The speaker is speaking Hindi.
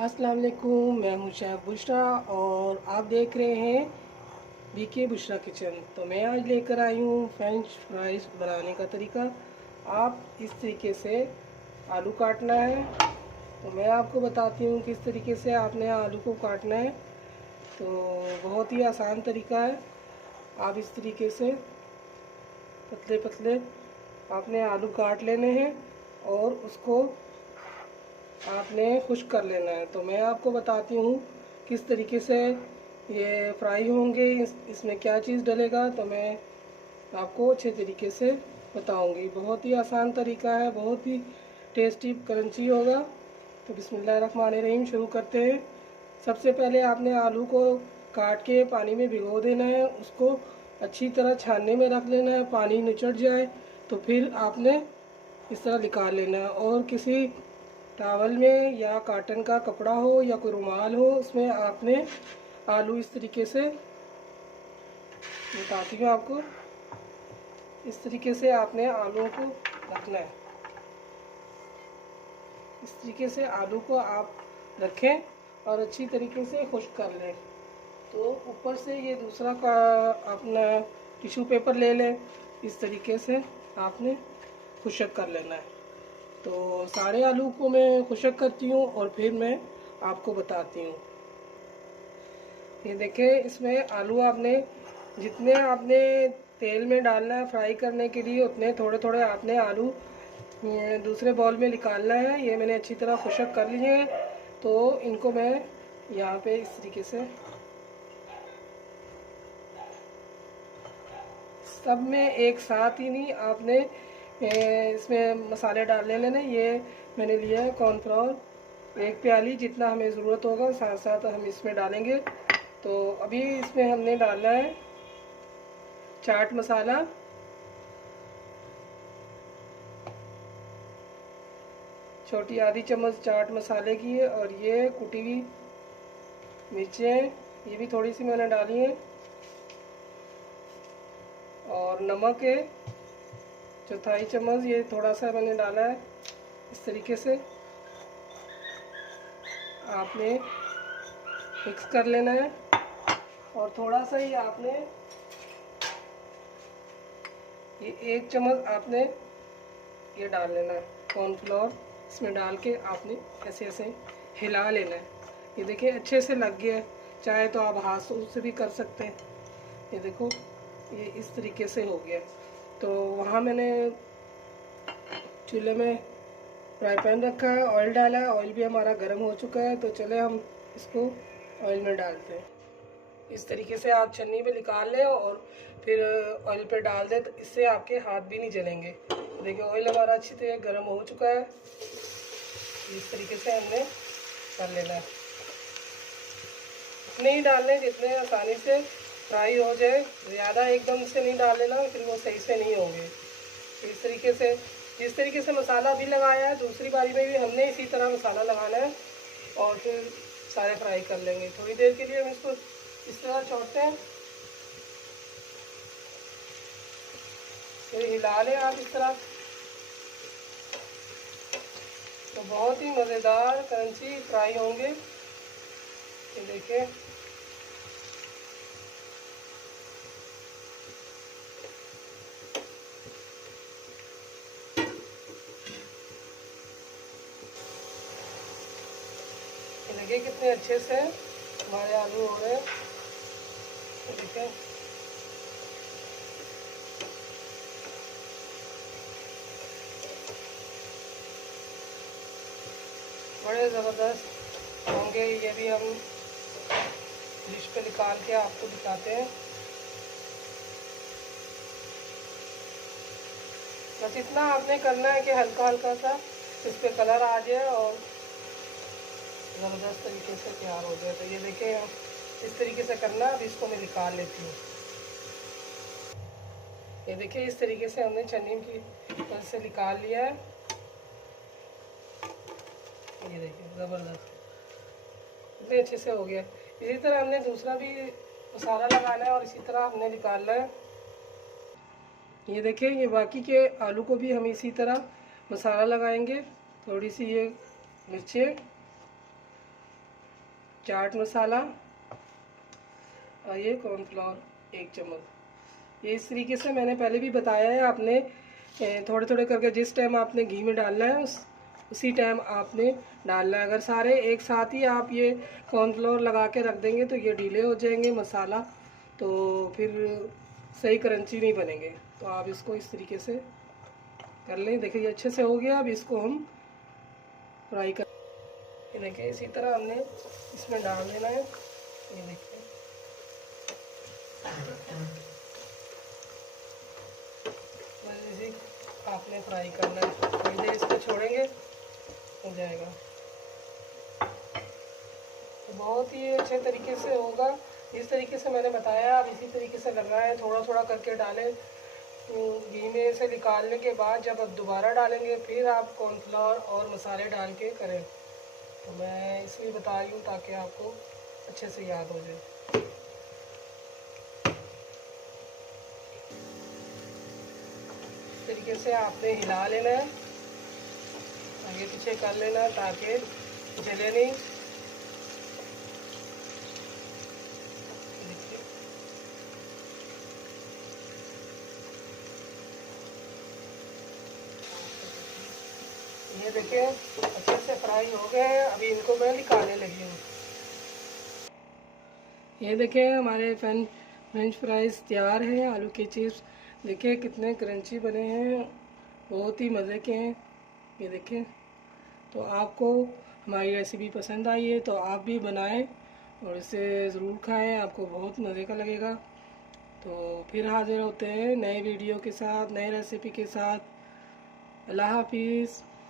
अस्सलाम वालेकुम, मैं हूं शेफ़ बुशरा और आप देख रहे हैं बीके बुशरा किचन। तो मैं आज लेकर आई हूं फ्रेंच फ्राइज़ बनाने का तरीका। आप इस तरीके से आलू काटना है। तो मैं आपको बताती हूं किस तरीके से आपने आलू को काटना है। तो बहुत ही आसान तरीका है। आप इस तरीके से पतले पतले आपने आलू काट लेने हैं और उसको आपने खुश्क कर लेना है। तो मैं आपको बताती हूँ किस तरीके से ये फ्राई होंगे, इसमें क्या चीज़ डलेगा। तो मैं आपको अच्छे तरीके से बताऊंगी। बहुत ही आसान तरीका है, बहुत ही टेस्टी क्रंची होगा। तो बिस्मिल्लाहिर्रहमानिर्रहीम शुरू करते हैं। सबसे पहले आपने आलू को काट के पानी में भिगो देना है, उसको अच्छी तरह छानने में रख लेना है। पानी निचड़ जाए तो फिर आपने इस तरह निकाल लेना है और किसी टॉवल में या कॉटन का कपड़ा हो या कोई रुमाल हो, उसमें आपने आलू इस तरीके से, बताती हूँ आपको, इस तरीके से आपने आलूओं को रखना है। इस तरीके से आलू को आप रखें और अच्छी तरीके से खुश्क कर लें। तो ऊपर से ये दूसरा का अपना टिश्यू पेपर ले लें। इस तरीके से आपने खुश्क कर लेना है। तो सारे आलू को मैं खुश्क करती हूँ और फिर मैं आपको बताती हूँ। ये देखें, इसमें आलू आपने जितने आपने तेल में डालना है फ्राई करने के लिए, उतने थोड़े थोड़े आपने आलू दूसरे बाउल में निकालना है। ये मैंने अच्छी तरह खुश्क कर लिए हैं। तो इनको मैं यहाँ पे इस तरीके से सब में एक साथ ही नहीं, आपने इसमें मसाले डाल लेने। ये मैंने लिया है कॉर्नफ्लोर 1 प्याली, जितना हमें ज़रूरत होगा साथ साथ हम इसमें डालेंगे। तो अभी इसमें हमने डालना है चाट मसाला, छोटी आधी चम्मच चाट मसाले की है। और ये कुटी हुई मिर्चें, ये भी थोड़ी सी मैंने डाली है। और नमक है 1/4 चम्मच, ये थोड़ा सा मैंने डाला है। इस तरीके से आपने मिक्स कर लेना है। और थोड़ा सा ही आपने ये 1 चम्मच आपने ये डाल लेना है कॉर्नफ्लोर। इसमें डाल के आपने ऐसे ऐसे हिला लेना है। ये देखिए अच्छे से लग गया है। चाहे तो आप हाथ से भी कर सकते हैं। ये देखो, ये इस तरीके से हो गया। तो वहाँ मैंने चूल्हे में फ्राई पैन रखा है, ऑयल डाला है। ऑयल भी हमारा गर्म हो चुका है। तो चले हम इसको ऑयल में डालते हैं। इस तरीके से आप छन्नी में निकाल लें और फिर ऑयल पे डाल दें, तो इससे आपके हाथ भी नहीं जलेंगे। देखिए ऑयल हमारा अच्छी तरह गर्म हो चुका है। इस तरीके से हमने कर लेना है। इतने ही डालने जितने आसानी से फ्राई हो जाए, ज़्यादा एकदम से नहीं डाल लेना, फिर वो सही से नहीं होंगे। इस तरीके से, जिस तरीके से मसाला भी लगाया है, दूसरी बारी में भी हमने इसी तरह मसाला लगाना है और फिर सारे फ्राई कर लेंगे। थोड़ी देर के लिए हम इसको इस तरह छोड़ते हैं, फिर हिला लें आप इस तरह। तो बहुत ही मज़ेदार क्रंची फ्राई होंगे। ये देखिए, ये देखिए कितने अच्छे से हमारे आलू हो रहे हैं। देखिए बड़े ज़बरदस्त होंगे। ये भी हम डिश पे निकाल के आपको दिखाते हैं। बस इतना आपने करना है कि हल्का हल्का सा इस पे कलर आ जाए और ज़बरदस्त तरीके से तैयार हो जाए। तो ये देखिए इस तरीके से करना। अब इसको मैं निकाल लेती हूँ। ये देखिए इस तरीके से हमने छन्नी की मदद से निकाल लिया है। ये देखिए ज़बरदस्त इतने अच्छे से हो गया। इसी तरह हमने दूसरा भी मसाला लगाना है और इसी तरह हमने निकालना है। ये देखिए, ये बाकी के आलू को भी हम इसी तरह मसाला लगाएंगे। थोड़ी सी ये मिर्चें चाट मसाला और ये कॉर्नफ्लोर 1 चम्मच। ये इस तरीके से मैंने पहले भी बताया है, आपने थोड़े थोड़े करके जिस टाइम आपने घी में डालना है उसी टाइम आपने डालना है। अगर सारे एक साथ ही आप ये कॉर्नफ्लोर लगा के रख देंगे तो ये ढीले हो जाएंगे मसाला, तो फिर सही क्रंची नहीं बनेंगे। तो आप इसको इस तरीके से कर लें। देखिए ये अच्छे से हो गया। अब इसको हम फ्राई कर, ये देखिए इसी तरह हमने इसमें डाल देना है। ये देखिए बस इसी आपने फ्राई करना है, थोड़ी देर इसको छोड़ेंगे हो जाएगा। तो बहुत ही अच्छे तरीके से होगा। इस तरीके से मैंने बताया, आप इसी तरीके से करना है, थोड़ा थोड़ा करके डालें। घी में से निकालने के बाद जब आप दोबारा डालेंगे फिर आप कॉर्नफ्लोर और मसाले डाल के करें। तो मैं इसलिए बता रही हूँ ताकि आपको अच्छे से याद हो जाए। इस तरीके से आपने हिला लेना है, आगे पीछे कर लेना ताकि जले नहीं। ये देखिए अच्छे से फ्राई हो गए हैं। अभी इनको मैं निकालने लगी हूँ। ये देखिए हमारे फ्रेंच फ्राइज़ तैयार हैं। आलू के चिप्स देखिए कितने क्रंची बने हैं, बहुत ही मज़े के हैं। ये देखिए, तो आपको हमारी रेसिपी पसंद आई है तो आप भी बनाएं और इसे ज़रूर खाएं, आपको बहुत मज़े का लगेगा। तो फिर हाजिर होते हैं नए वीडियो के साथ, नए रेसिपी के साथ। अल्लाह हाफिज़।